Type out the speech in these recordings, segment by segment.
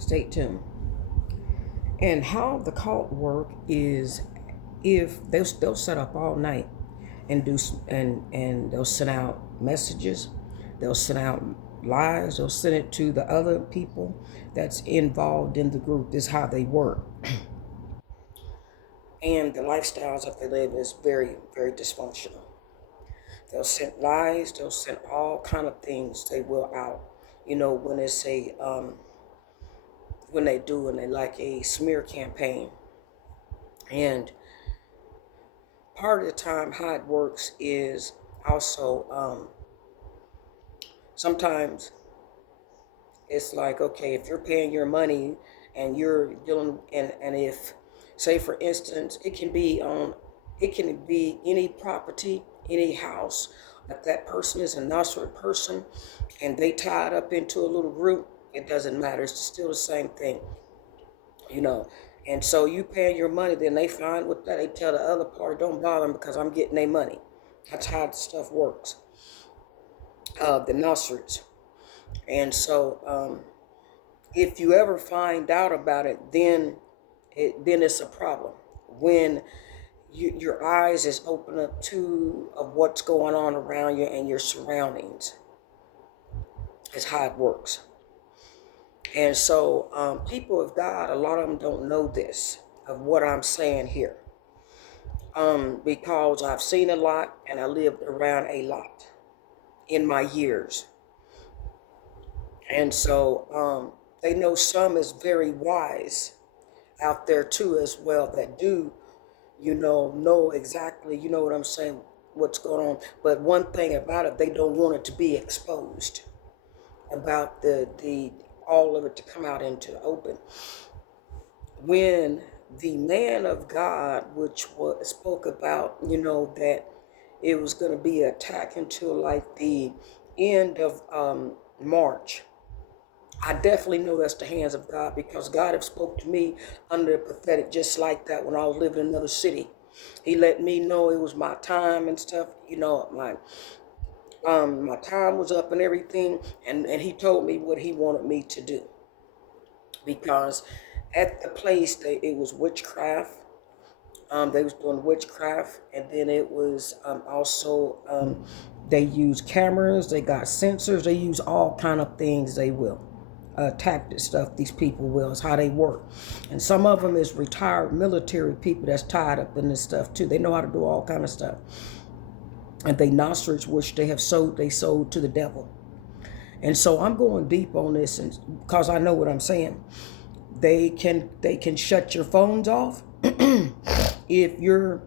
Stay tuned. And how the cult work is, if they'll set up all night and and they'll send out messages, they'll send out lies, they'll send it to the other people that's involved in the group. This is how they work. And the lifestyles that they live is very, very dysfunctional. They'll send lies, they'll send all kind of things they will out. When it's when they do, and they like a smear campaign. And part of the time how it works is also, sometimes it's like, okay, if you're paying your money and you're dealing, and if, say for instance, it can be any property, any house, if that person is a Nasrid person and they tied up into a little group, it doesn't matter. It's still the same thing, you know. And so you pay your money, then they find with that, they tell the other party, don't bother them because I'm getting their money. That's how the stuff works. The Nasrids. And so, if you ever find out about it, then it's a problem. When your eyes is open up to of what's going on around you and your surroundings, is how it works. And so, people of God, a lot of them don't know this of what I'm saying here, because I've seen a lot and I lived around a lot in my years. And so, they know some is very wise out there too as well, that do, know exactly, you know what I'm saying, what's going on. But one thing about it, they don't want it to be exposed, about the all of it to come out into the open. When the man of God, which was spoke about, that it was going to be an attack until like the end of March. I definitely know that's the hands of God, because God have spoke to me under the prophetic just like that when I was living in another city. He let me know it was my time and stuff. My time was up and everything, and he told me what he wanted me to do, because at the place it was witchcraft. They was doing witchcraft, and then it was also, they use cameras, they got sensors, they use all kind of things. They will tactic stuff. These people will, is how they work, and some of them is retired military people that's tied up in this stuff too. They know how to do all kind of stuff, and they nostrils which they sold to the devil. And so I'm going deep on this, and because I know what I'm saying. They can shut your phones off if you're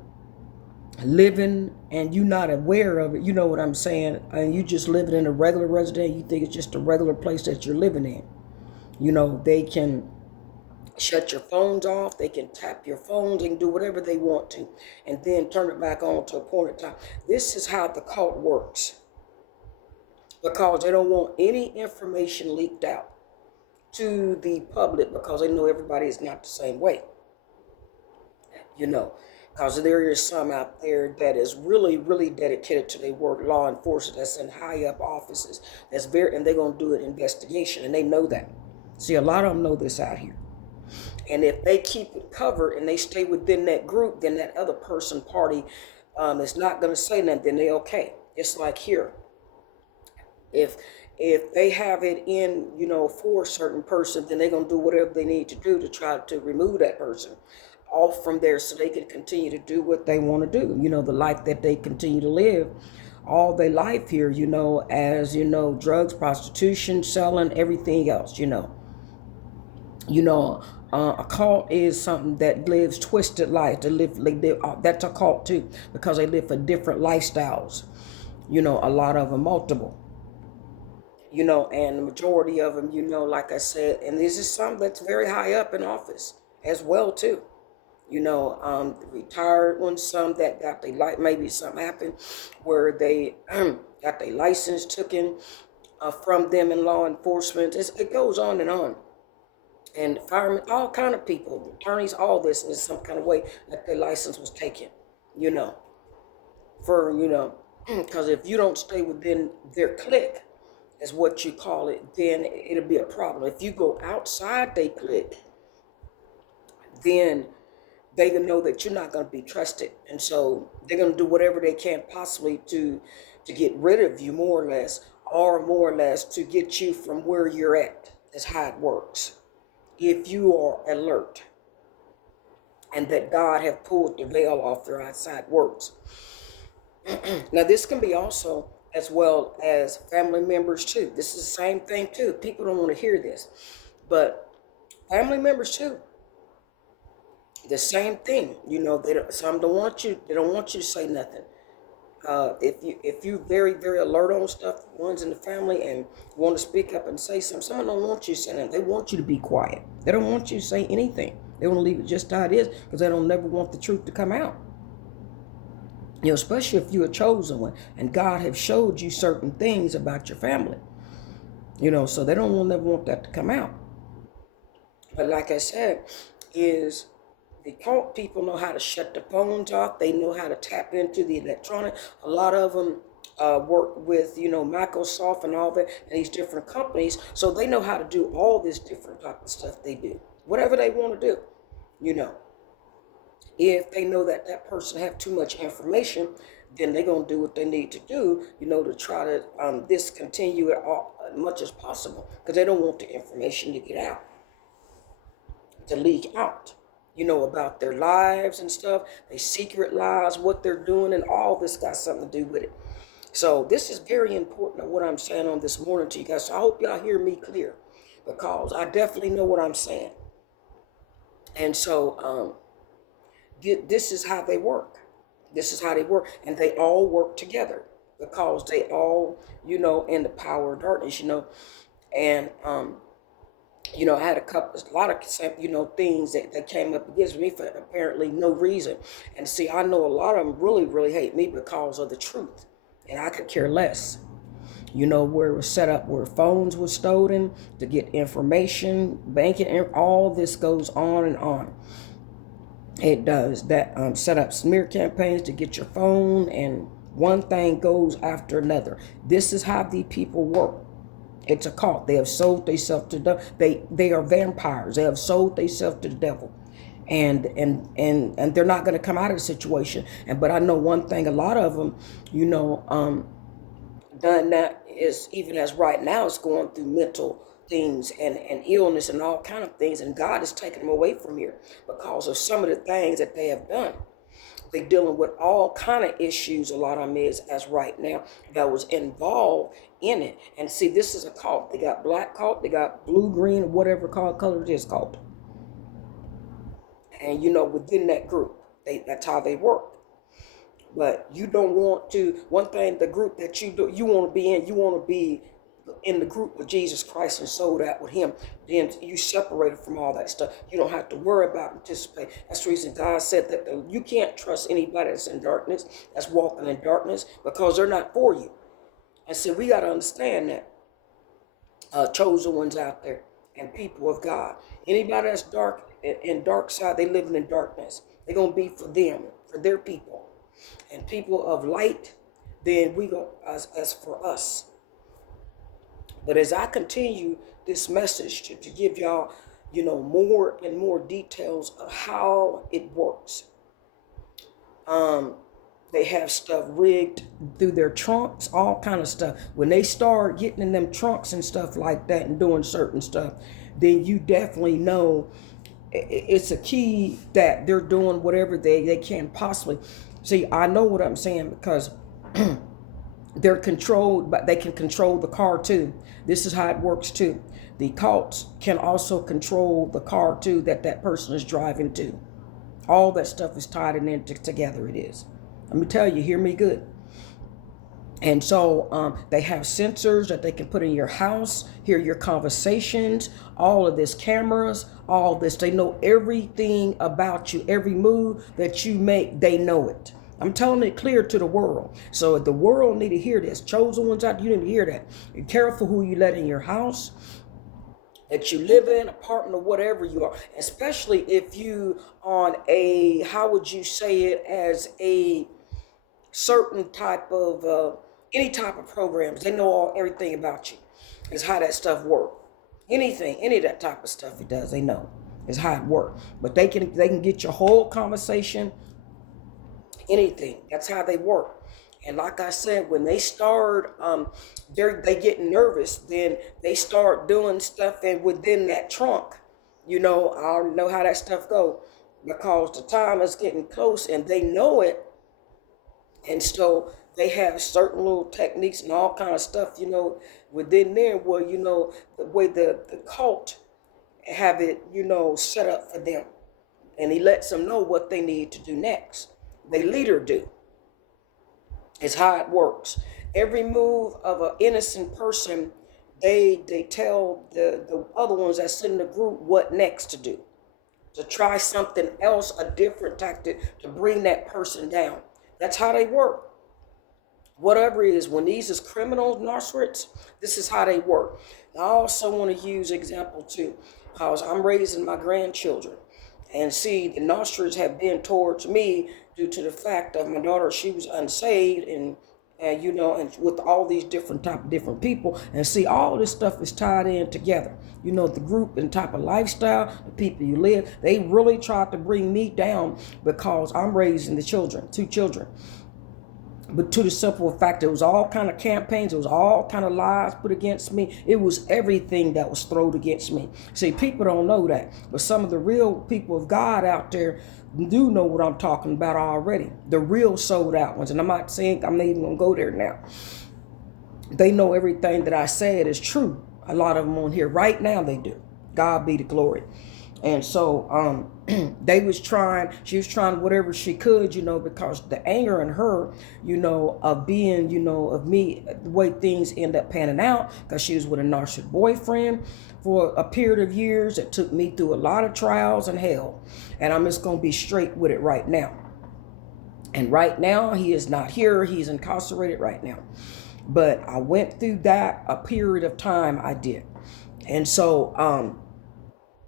living and you're not aware of it. You know what I'm saying? And you just living in a regular residence, you think it's just a regular place that you're living in. They can shut your phones off, they can tap your phones, and do whatever they want to, and then turn it back on to a point in time. This is how the cult works, because they don't want any information leaked out to the public, because they know everybody is not the same way. Because there is some out there that is really, really dedicated to their work, law enforcement, that's in high up offices, and they're going to do an investigation, and they know that. See, a lot of them know this out here. And if they keep it covered and they stay within that group, then that other party, is not going to say nothing, then they okay. It's like here. If they have it in, for a certain person, then they're going to do whatever they need to do to try to remove that person off from there, so they can continue to do what they want to do, the life that they continue to live all their life here, as, drugs, prostitution, selling, everything else. A cult is something that lives twisted life. That's a cult too, because they live for different lifestyles. A lot of them multiple. And the majority of them, like I said, and this is some that's very high up in office as well too. The retired ones, some that got their maybe something happened where they got their license taken from them in law enforcement. It goes on and on. And firemen, all kind of people, attorneys, all this in some kind of way that their license was taken, you know, for, because if you don't stay within their clique, is what you call it, then it'll be a problem. If you go outside they clique, then they can know that you're not going to be trusted, and so they're going to do whatever they can possibly to get rid of you, more or less to get you from where you're at. That's how it works. If you are alert and that God have pulled the veil off their outside works. Now this can be also as well as family members too. This is the same thing too. People don't want to hear this, but family members too. The same thing, some don't want you. They don't want you to say nothing. If you very alert on stuff, ones in the family, and want to speak up and say something, someone don't want you to say nothing. They want you to be quiet. They don't want you to say anything. They want to leave it just how it is because they don't never want the truth to come out. Especially if you're a chosen one and God have showed you certain things about your family. So they don't never want that to come out. But like I said, is the cult people know how to shut the phones off. They know how to tap into the electronic. A lot of them work with, Microsoft and all that, and these different companies. So they know how to do all this different type of stuff they do. Whatever they want to do, If they know that that person have too much information, then they're going to do what they need to do, to try to discontinue it all, as much as possible, because they don't want the information to get out, to leak out. About their lives and stuff, their secret lives, what they're doing, and all this got something to do with it. So this is very important, what I'm saying on this morning to you guys. So I hope y'all hear me clear, because I definitely know what I'm saying. And so this is how they work. This is how they work. And they all work together because they all, in the power of darkness, and I had a lot of, things that came up against me for apparently no reason. And see, I know a lot of them really hate me because of the truth. And I could care less. Where it was set up, where phones were stolen to get information, banking, all this goes on and on. It does that. Set up smear campaigns to get your phone, and one thing goes after another. This is how the people work. It's a cult. They have sold themselves to the they are vampires. They have sold themselves to the devil, and they're not going to come out of the situation. But I know one thing: a lot of them, done that is, even as right now, is going through mental things and illness and all kind of things, and God is taking them away from here because of some of the things that they have done. They're dealing with all kind of issues. A lot of them is as right now that was involved in it. And see, this is a cult. They got black cult, they got blue, green, whatever color it is called. And within that group, that's how they work. But you don't want to. One thing, the group that you want to be in, you want to be in the group with Jesus Christ and sold out with Him. Then you separated from all that stuff. You don't have to worry about anticipate. That's the reason God said that you can't trust anybody that's in darkness, that's walking in darkness, because they're not for you. And so we got to understand that chosen ones out there and people of God. Anybody that's dark in dark side, they living in darkness. They're gonna be for them, for their people. And people of light, then we go as for us. But as I continue this message to give y'all, more and more details of how it works. They have stuff rigged through their trunks, all kind of stuff. When they start getting in them trunks and stuff like that and doing certain stuff, then you definitely know it's a key that they're doing whatever they can possibly. See, I know what I'm saying because they're controlled, but they can control the car too. This is how it works too. The cults can also control the car too that person is driving to. All that stuff is tied in together. It is. Let me tell you, hear me good. And so they have sensors that they can put in your house, hear your conversations, all of this, cameras, all this. They know everything about you, every move that you make, they know it. I'm telling it clear to the world. So the world need to hear this. Chosen ones out, you need to hear that. Be careful who you let in your house, that you live in, apartment, or whatever you are. Especially if you on a, how would you say it, as a certain type of, any type of programs. They know everything about you. Is how that stuff works. Anything, any of that type of stuff it does, they know. Is how it works. But they can get your whole conversation, anything. That's how they work. And like I said, when they start, they get nervous. Then they start doing stuff, and within that trunk, I already know how that stuff go, because the time is getting close, and they know it, and so they have certain little techniques and all kind of stuff, within there, where the way the cult have it, set up for them, and he lets them know what they need to do next. The leader do. It's how it works. Every move of an innocent person, they tell the other ones that's in the group what next to do, to try something else, a different tactic to bring that person down. That's how they work. Whatever it is, when these is criminals, narcissists, this is how they work. I also want to use example too, because I'm raising my grandchildren, and see, the narcissists have been towards me due to the fact of my daughter, she was unsaved, and and with all these different people, and see, all this stuff is tied in together. The group and type of lifestyle, the people you live, they really tried to bring me down, because I'm raising the children, 2 children. But to the simple fact, it was all kind of campaigns, it was all kind of lies put against me. It was everything that was thrown against me. See, people don't know that, but some of the real people of God out there do know what I'm talking about already. The real sold out ones. And I'm not saying, I'm not even gonna go there now. They know everything that I said is true. A lot of them on here right now, they do. God be the glory. And so she was trying whatever she could, because the anger in her, of being, of me, the way things end up panning out, because she was with a narcissistic boyfriend for a period of years. It took me through a lot of trials and hell. And I'm just going to be straight with it right now. And right now, he is not here. He's incarcerated right now. But I went through that a period of time, I did. And so,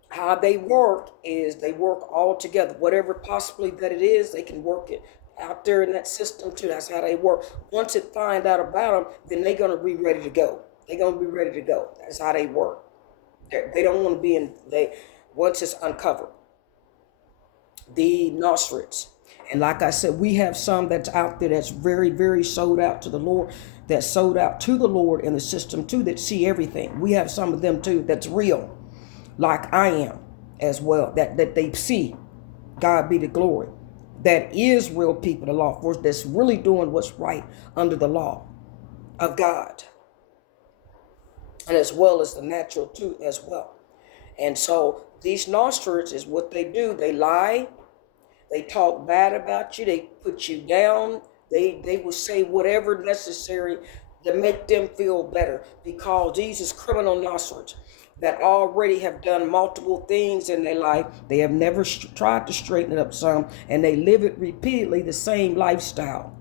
how they work is they work all together. Whatever possibly that it is, they can work it out there in that system too. That's how they work. Once it find out about them, then they're going to be ready to go. They're going to be ready to go. That's how they work. They don't want to be once it's uncovered. The narcissists. And like I said, we have some that's out there that's very, very sold out to the Lord, that's sold out to the Lord in the system too, that see everything. We have some of them too that's real, like I am as well, that they see. God be the glory. That is real people, the law force, that's really doing what's right under the law of God. And as well as the natural too as well. And so these narcissists is what they do. They lie. They talk bad about you. They put you down. They will say whatever necessary to make them feel better, because these is criminal narcissists that already have done multiple things in their life. They have never tried to straighten it up some, and they live it repeatedly, the same lifestyle.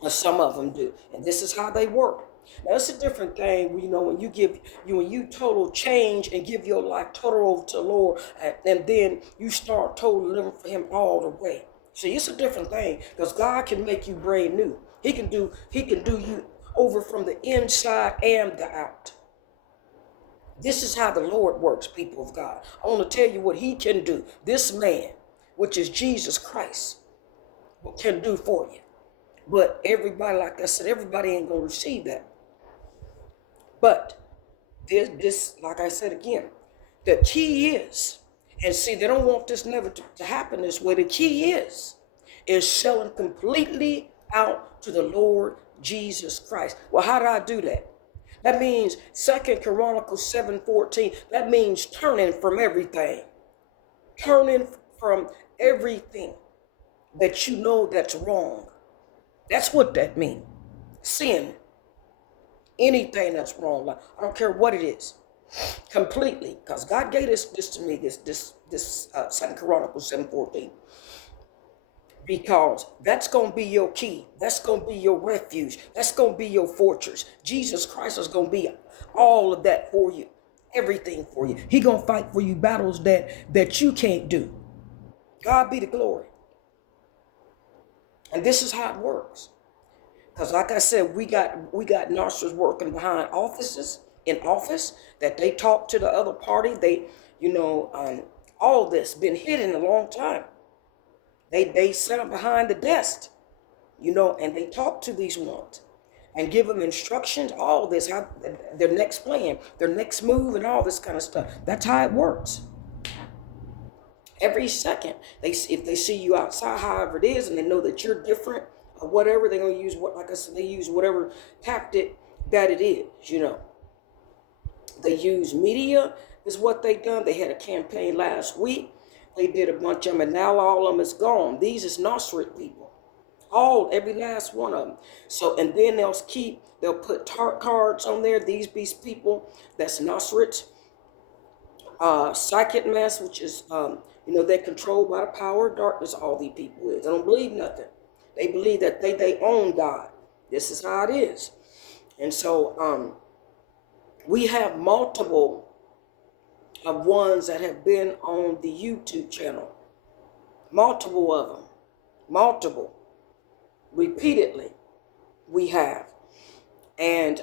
Or some of them do. And this is how they work. Now, it's a different thing, when you total change and give your life total over to the Lord, and then you start total living for him all the way. See, it's a different thing, because God can make you brand new. He can do you over from the inside and the out. This is how the Lord works, people of God. I want to tell you what he can do. This man, which is Jesus Christ, can do for you. But everybody, like I said, everybody ain't going to receive that. But this, like I said again, the key is, and see, they don't want this never to happen this way. The key is selling completely out to the Lord Jesus Christ. Well, how did I do that? That means 2 Chronicles 7:14. That means turning from everything. Turning from everything that you know that's wrong. That's what that means. Sin. Anything that's wrong. Like, I don't care what it is. Completely. Because God gave this to me, this 2 Chronicles 7:14. Because that's going to be your key. That's going to be your refuge. That's going to be your fortress. Jesus Christ is going to be all of that for you. Everything for you. He's going to fight for you battles that you can't do. God be the glory. And this is how it works. Because like I said, we got Nostrils working behind offices in office that they talk to the other party. They, you know, all this been hidden a long time. They sit them behind the desk, you know, and they talk to these ones and give them instructions, all this, how their next plan, their next move, and all this kind of stuff. That's how it works. Every second, if they see you outside, however it is, and they know that you're different or whatever, they're gonna use what, like I said, they use whatever tactic that it is. You know, they use media is what they done. They had a campaign last week. They did a bunch of them, and now all of them is gone. These is Nasrid people, every last one of them. So, and then they'll put tarot cards on there. These people that's Nasrid, psychic mass, which is, you know, they're controlled by the power of darkness. All these people is. They don't believe nothing. They believe that they own God. This is how it is. And so we have multiple of ones that have been on the YouTube channel. Multiple of them. Multiple. Repeatedly. We have. And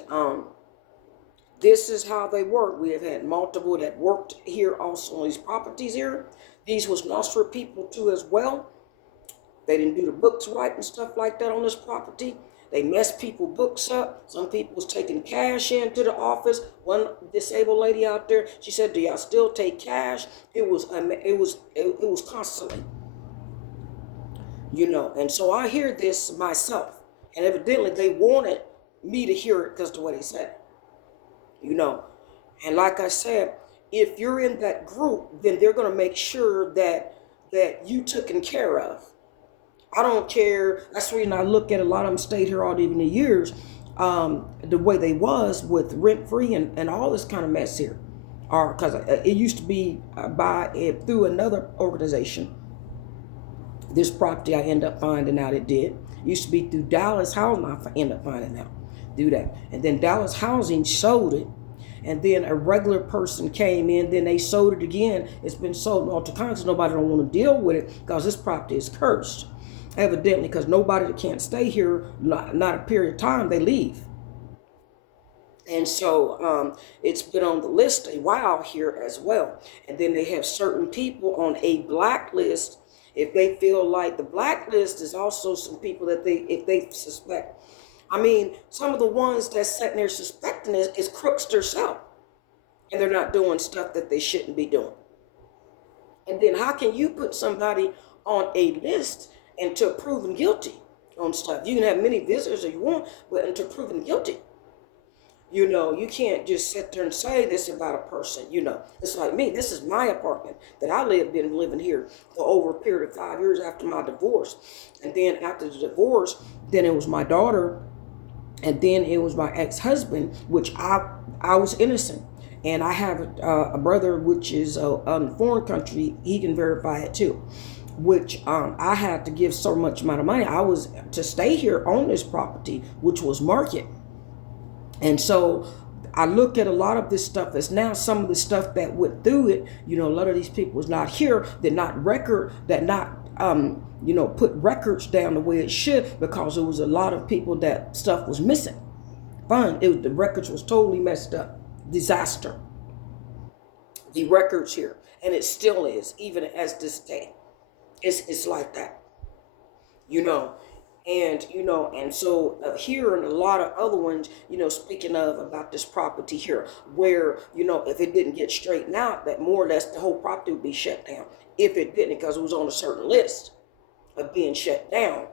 this is how they work. We have had multiple that worked here also on these properties here. These was Nostra people too as well. They didn't do the books right and stuff like that on this property. They messed people books up. Some people was taking cash into the office. One disabled lady out there, she said, "Do y'all still take cash?" It was constantly, you know. And so I hear this myself, and evidently they wanted me to hear it because the way they said it, you know. And like I said, if you're in that group, then they're going to make sure that you taken care of. I don't care. That's the reason I look at a lot of them stayed here all even the years, the way they was with rent free and all this kind of mess here, or because it used to be through another organization. This property I end up finding out it did. It used to be through Dallas Housing. I end up finding out do that, and then Dallas Housing sold it. And then a regular person came in, then they sold it again. It's been sold multiple times. Nobody don't want to deal with it because this property is cursed. Evidently, because nobody that can't stay here, not a period of time, they leave. And so it's been on the list a while here as well. And then they have certain people on a blacklist if they feel like the blacklist is also some people that if they suspect. I mean, some of the ones that's sitting there suspecting is crooks themselves. And they're not doing stuff that they shouldn't be doing. And then how can you put somebody on a list until proven guilty on stuff? You can have many visitors if you want, but until proven guilty. You know, you can't just sit there and say this about a person. You know, it's like me. This is my apartment that I been living here for over a period of 5 years after my divorce. And then after the divorce, then it was my daughter. And then it was my ex-husband, which I was innocent. And I have a brother, which is in a foreign country. He can verify it too. Which I had to give so much amount of money. I was to stay here on this property, which was market. And so I look at a lot of this stuff as now some of the stuff that went through it. You know, a lot of these people was not here. They're not you know, put records down the way it should, because there was a lot of people that stuff was missing. The records was totally messed up. Disaster. The records here, and it still is, even as this day. It's like that, you know. And, you know, and so here and a lot of other ones, you know, speaking of about this property here, where, you know, if it didn't get straightened out, that more or less the whole property would be shut down. If it didn't, because it was on a certain list of being shut down,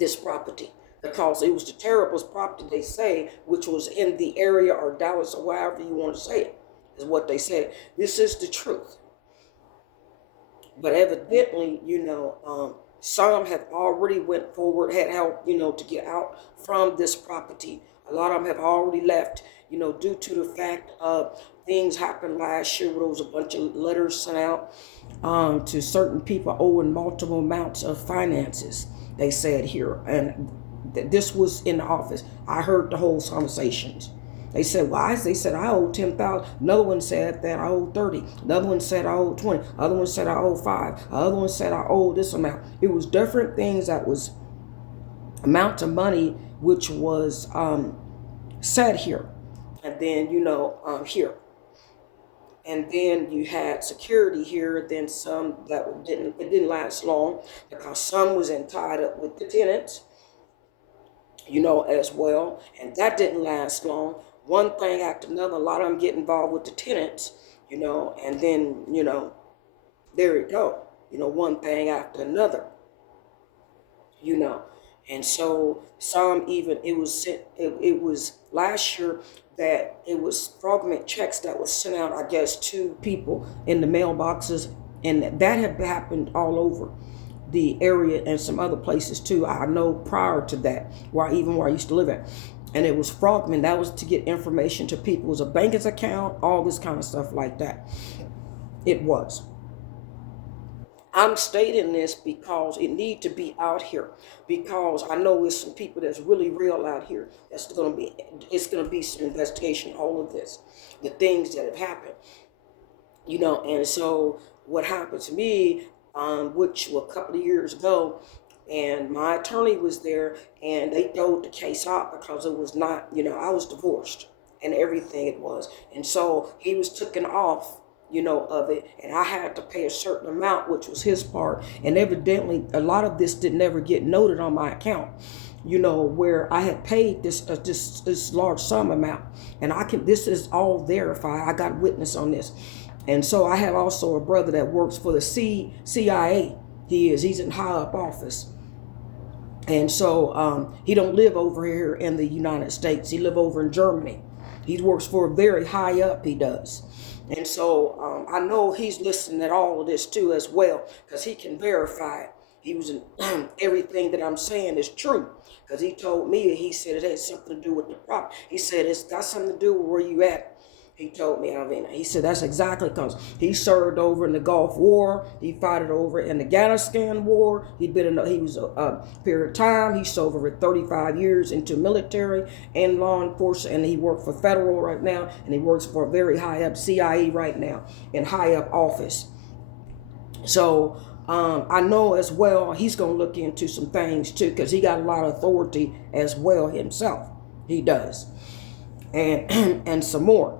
this property, because it was the terriblest property, they say, which was in the area or Dallas or wherever you want to say it, is what they said. This is the truth. But evidently, you know, some have already went forward, had help, you know, to get out from this property. A lot of them have already left, you know, due to the fact of things happened last year where there was a bunch of letters sent out to certain people owing multiple amounts of finances, they said here. And this was in the office. I heard the whole conversations. They said, why? They said, I owe 10,000. Another one said that I owe 30. Another one said I owe 20. Other one said I owe 5. Other one said I owe this amount. It was different things that was amount of money which was set here, and then here, and then you had security here. Then some that didn't last long because some was tied up with the tenants, as well, and that didn't last long. One thing after another, a lot of them get involved with the tenants, and then there you go, one thing after another, you know. And so some even it was last year that it was fraudulent checks that was sent out, I guess, to people in the mailboxes, and that had happened all over the area and some other places too. I know prior to that, where I used to live at. And it was fraudulent. That was to get information to people. It was a bank's account, all this kind of stuff like that. It was. I'm stating this because it need to be out here, because I know there's some people that's really real out here. It's gonna be some investigation, all of this, the things that have happened, and so what happened to me, which was a couple of years ago, and my attorney was there, and they throwed the case out because it was not, I was divorced and everything it was, and so he was taken off, of it, and I had to pay a certain amount, which was his part, and evidently a lot of this did never get noted on my account, where I had paid this large sum amount, and this is all verified. I got witness on this. And so I have also a brother that works for the CIA. He's in high up office. And so he don't live over here in the United States. He live over in Germany. He works for a very high up, he does. And so I know he's listening at all of this too as well, because he can verify it. He was in everything that I'm saying is true, because he told me, he said it had something to do with the property. He said it's got something to do with where you at. He told me, he said that's exactly, because he served over in the Gulf War. He fought it over in the Afghanistan War. He was a period of time. He served over 35 years into military and law enforcement, and he worked for federal right now, and he works for a very high up CIA right now in high up office. So I know as well he's going to look into some things too, because he got a lot of authority as well himself. He does, and and some more.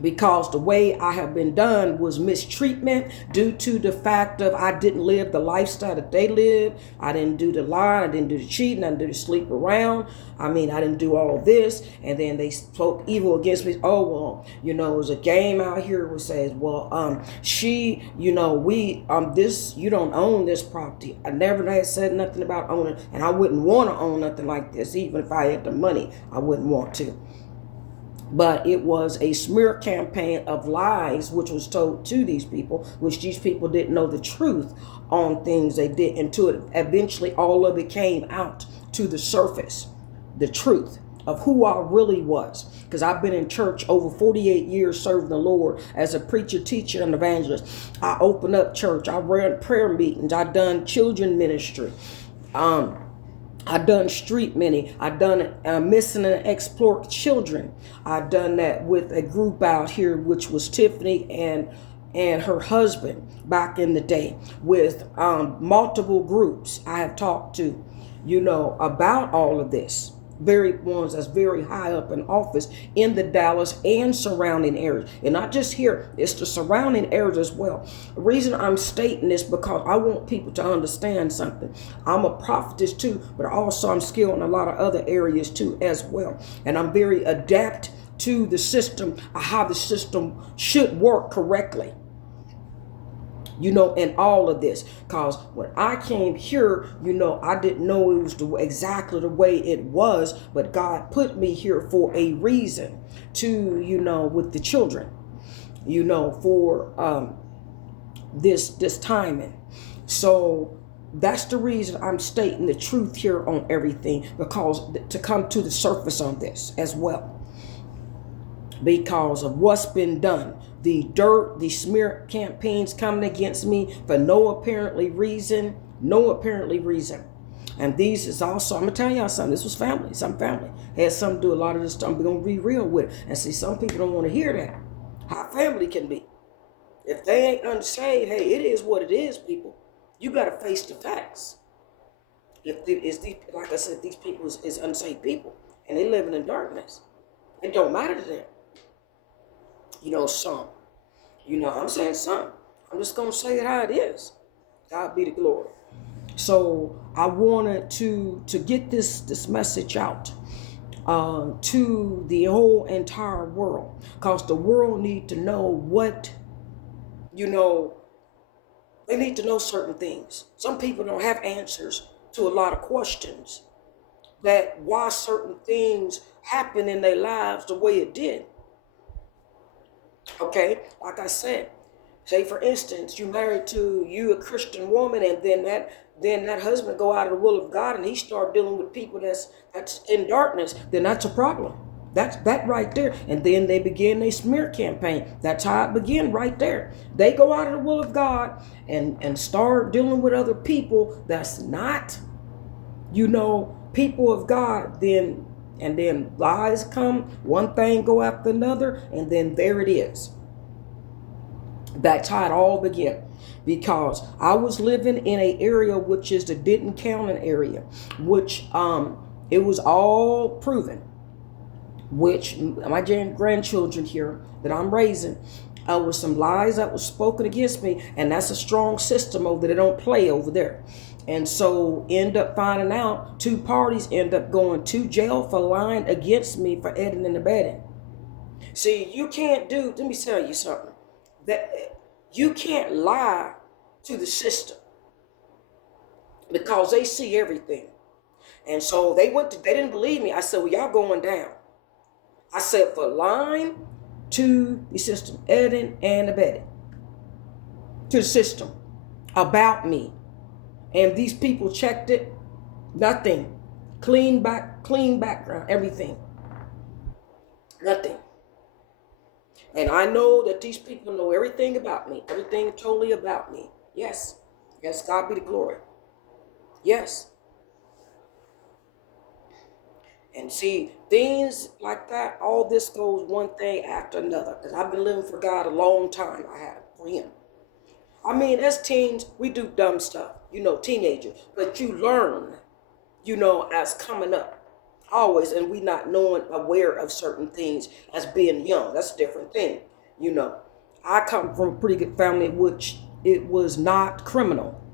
Because the way I have been done was mistreatment due to the fact of I didn't live the lifestyle that they lived. I didn't do the lie, I didn't do the cheating, I didn't do the sleep around. I didn't do all this. And then they spoke evil against me. Oh, well, it was a game out here which says, well, you don't own this property. I never had said nothing about owning, and I wouldn't want to own nothing like this. Even if I had the money, I wouldn't want to. But it was a smear campaign of lies which was told to these people, which these people didn't know the truth on things they did. Until it eventually all of it came out to the surface, the truth of who I really was. Because I've been in church over 48 years serving the Lord as a preacher, teacher, and evangelist. I opened up church. I ran prayer meetings. I done children ministry. I done street mini. I done missing and explored children. I done that with a group out here, which was Tiffany and her husband back in the day, with multiple groups I have talked to, about all of this. Very ones that's very high up in office in the Dallas and surrounding areas, and not just here, it's the surrounding areas as well. The reason I'm stating this because I want people to understand something. I'm a prophetess too, but also I'm skilled in a lot of other areas too as well, and I'm very adept to the system, how the system should work correctly. In all of this. Because when I came here, I didn't know it was exactly the way it was, but God put me here for a reason to, with the children, for this timing. So that's the reason I'm stating the truth here on everything, because to come to the surface on this as well, because of what's been done. The dirt, the smear campaigns coming against me for no apparently reason. And these is also, I'm going to tell y'all something. This was family. Some family had something to do a lot of this stuff. We're going to be real with it. And see, some people don't want to hear that. How family can be. If they ain't unsaved, hey, it is what it is, people. You got to face the facts. Like I said, these people is unsaved people, and they living in darkness. It don't matter to them. Some. I'm saying some. I'm just gonna say it how it is. God be the glory. So I wanted to get this message out to the whole entire world, because the world need to know what you know. They need to know certain things. Some people don't have answers to a lot of questions, that why certain things happen in their lives the way it did. Okay, like I said, say for instance, you a Christian woman, and then that husband go out of the will of God, and he start dealing with people that's in darkness. Then that's a problem. That's that right there. And then they begin a smear campaign. That's how it began right there. They go out of the will of God and start dealing with other people that's not, people of God. Then lies come, one thing go after another, and then there it is. That's how it all began. Because I was living in an area which is the Denton County area, which it was all proven, which my grandchildren here that I'm raising, was some lies that was spoken against me, and that's a strong system over there. They don't play over there. And so end up finding out 2 parties end up going to jail for lying against me for aiding and abetting. See, you can't let me tell you something, that you can't lie to the system, because they see everything. And so they didn't believe me. I said, well, y'all going down. I said, for lying to the system, aiding and abetting to the system about me. And these people checked it, nothing. Clean background, everything. Nothing. And I know that these people know everything about me, everything totally about me. Yes. Yes, God be the glory. Yes. And see, things like that, all this goes one thing after another. Because I've been living for God a long time. I have, for him. I mean, as teens, we do dumb stuff, teenagers. But you learn, as coming up, always, and we not knowing, aware of certain things as being young. That's a different thing, I come from a pretty good family, which it was not criminal,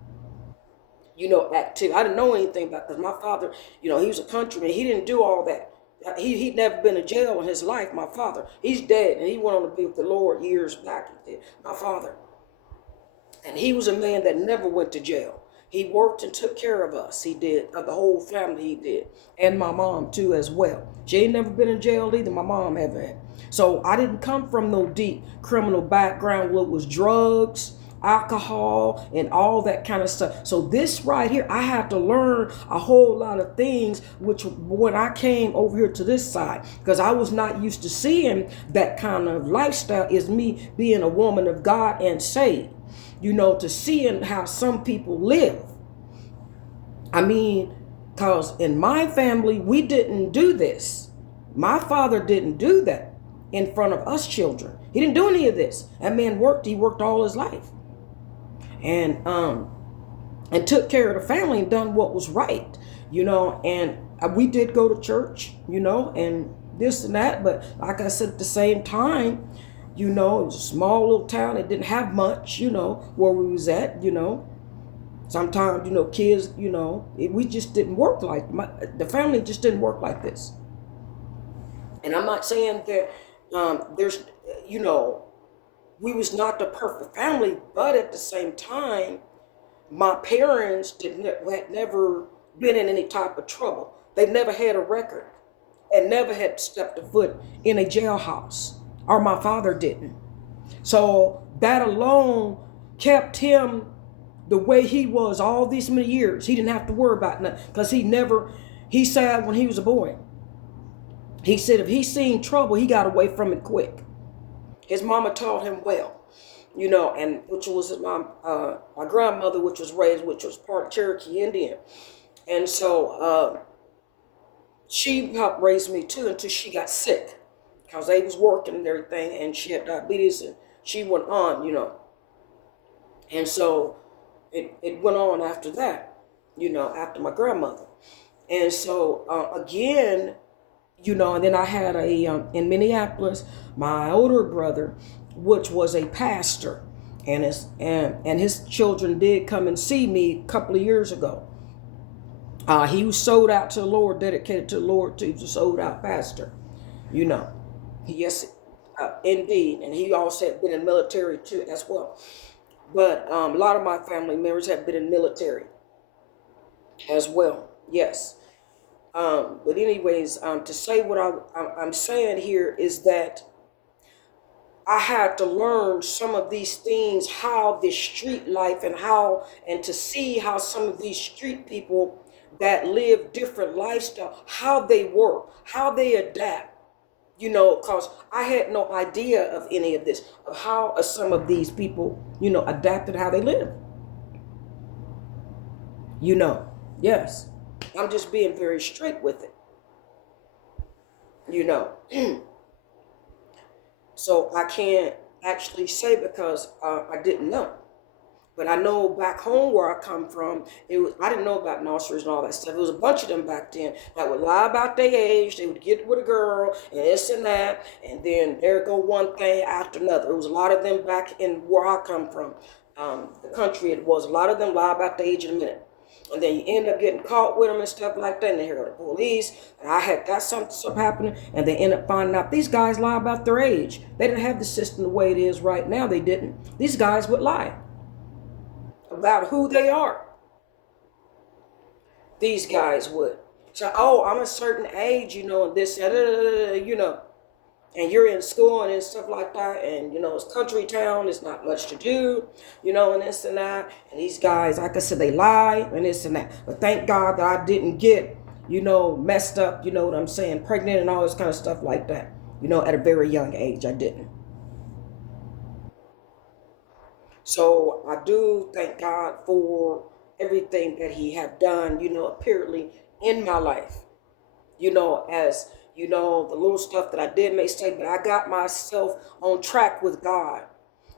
activity. I didn't know anything about, because my father, he was a countryman. He didn't do all that. He'd never been in jail in his life, my father. He's dead, and he went on to be with the Lord years back, my father. And he was a man that never went to jail. He worked and took care of us. He did. Of the whole family, he did. And my mom, too, as well. She ain't never been in jail either. My mom haven't. So I didn't come from no deep criminal background where it was drugs, alcohol, and all that kind of stuff. So this right here, I have to learn a whole lot of things, which when I came over here to this side, because I was not used to seeing that kind of lifestyle, is me being a woman of God and saved. To seeing how some people live. I mean, because in my family, we didn't do this. My father didn't do that in front of us children. He didn't do any of this. That man worked. He worked all his life. And took care of the family and done what was right, and we did go to church, and this and that. But like I said, at the same time, it was a small little town. It didn't have much, where we was at, Sometimes, kids, we just didn't work the family just didn't work like this. And I'm not saying that there's, we was not the perfect family, but at the same time, my parents had never been in any type of trouble. They never had a record and never had stepped a foot in a jailhouse. Or my father didn't. So that alone kept him the way he was all these many years. He didn't have to worry about nothing, because he said when he was a boy, he said if he seen trouble, he got away from it quick. His mama taught him well, and which was my grandmother, which was part Cherokee Indian. And so she helped raise me too until she got sick. Because they was working and everything, and she had diabetes, and she went on, And so it went on after that. after my grandmother. And so, again, and then I had in Minneapolis, my older brother, which was a pastor, and his children did come and see me a couple of years ago. He was sold out to the Lord, dedicated to the Lord. He was a sold out pastor, you know. Yes, indeed, and he also had been in the military too as well. But a lot of my family members have been in the military as well. Yes. But anyways, to say what I'm saying here is that I had to learn some of these things, how this street life and to see how some of these street people that live different lifestyle, how they work, how they adapt, because I had no idea of any of this, of how some of these people, adapted how they live, yes. I'm just being very straight with it, you know. So I can't actually say because I didn't know. But I know back home where I come from, I didn't know about nurseries and all that stuff. It was a bunch of them back then that would lie about their age. They would get with a girl and this and that, and then there go one thing after another. There was a lot of them back in where I come from, the country. It was a lot of them lie about their age in a minute. And then you end up getting caught with them and stuff like that, and they hear the police. And I had got something happening, and they end up finding out these guys lie about their age. They didn't have the system the way it is right now. They didn't. These guys would lie about who they are. These guys would. So, oh, I'm a certain age, and this, and you're in school and stuff like that, and it's country town, there's not much to do, and this and that. And these guys, like I said, they lie and this and that. But thank God that I didn't get, messed up, what I'm saying, pregnant and all this kind of stuff like that, at a very young age. I didn't. So I do thank God for everything that He have done, apparently in my life, as the little stuff that I did mistake, but I got myself on track with God,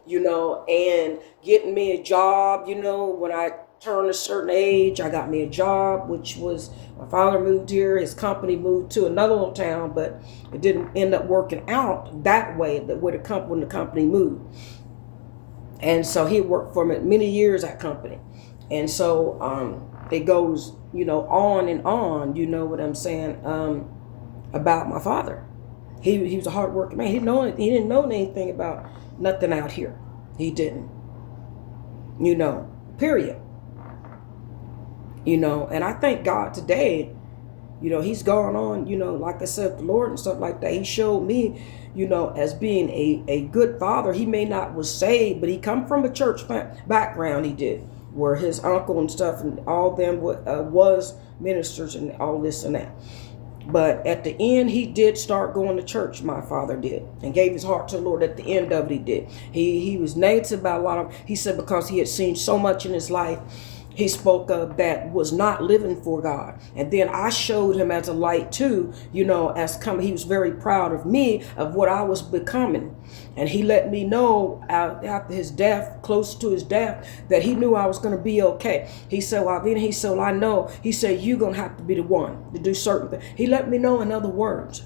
and getting me a job, when I turned a certain age, I got me a job, which was, my father moved here, his company moved to another little town, but it didn't end up working out that way, when the company moved. And so he worked for me many years at company. And so it goes, on and on, what I'm saying, about my father. He was a hard working man. He didn't know anything about nothing out here. He didn't. Period. And I thank God today, he's gone on, like I said, the Lord and stuff like that. He showed me, as being a good father. He may not was saved, but he come from a church background. He did, where his uncle and stuff and all them was ministers and all this and that. But at the end, he did start going to church. My father did, and gave his heart to the Lord. At the end of it, he did. He was negative about a lot of. He said because he had seen so much in his life, he spoke of that was not living for God. And then I showed him as a light too, as coming. He was very proud of me, of what I was becoming. And he let me know after his death, close to his death, that he knew I was going to be okay. He said, well, I know. He said, you're going to have to be the one to do certain things. He let me know in other words.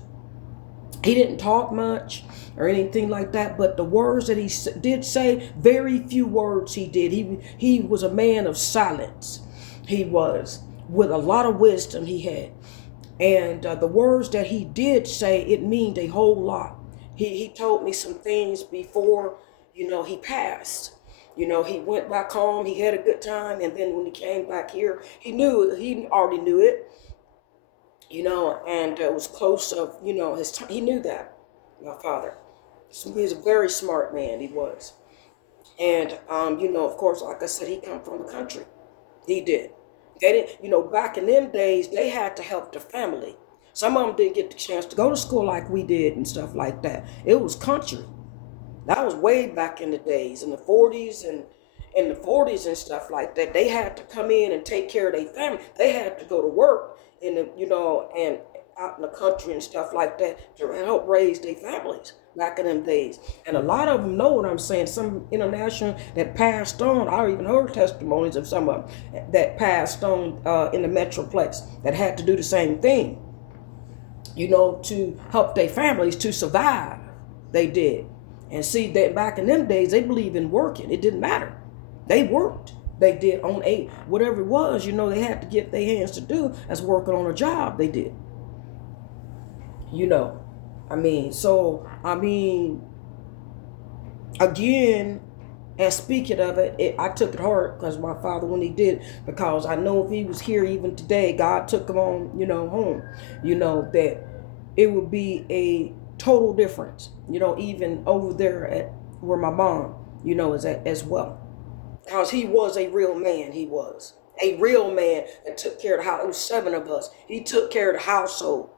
He didn't talk much or anything like that, but the words that he did say, very few words he did. He was a man of silence. He was, with a lot of wisdom he had. And the words that he did say, it means a whole lot. He told me some things before, he passed. He went back home, he had a good time, and then when he came back here, he already knew it. And it was close of, his time. He knew that, my father. He was a very smart man, he was. And, of course, like I said, he come from the country. He did. They didn't, back in them days, they had to help the family. Some of them didn't get the chance to go to school like we did and stuff like that. It was country. That was way back in the days, in the 40s and stuff like that. They had to come in and take care of their family. They had to go to work and out in the country and stuff like that to help raise their families. back in them days. And a lot of them know what I'm saying. Some international that passed on, I even heard testimonies of some of them that passed on in the Metroplex that had to do the same thing, to help their families to survive. They did. And see, that back in them days, they believed in working. It didn't matter. They worked. They did on whatever it was, they had to get their hands to do as working on a job. They did. Again, and speaking of it, I took it hard because my father, when he did, because I know if he was here even today, God took him on, home, that it would be a total difference, even over there at where my mom, is at as well. Because he was a real man. He was a real man that took care of the house. It was 7 of us. He took care of the household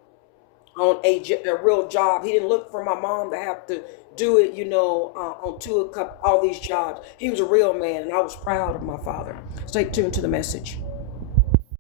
on a real job. He didn't look for my mom to have to do it, on all these jobs. He was a real man, and I was proud of my father. Stay tuned to the message.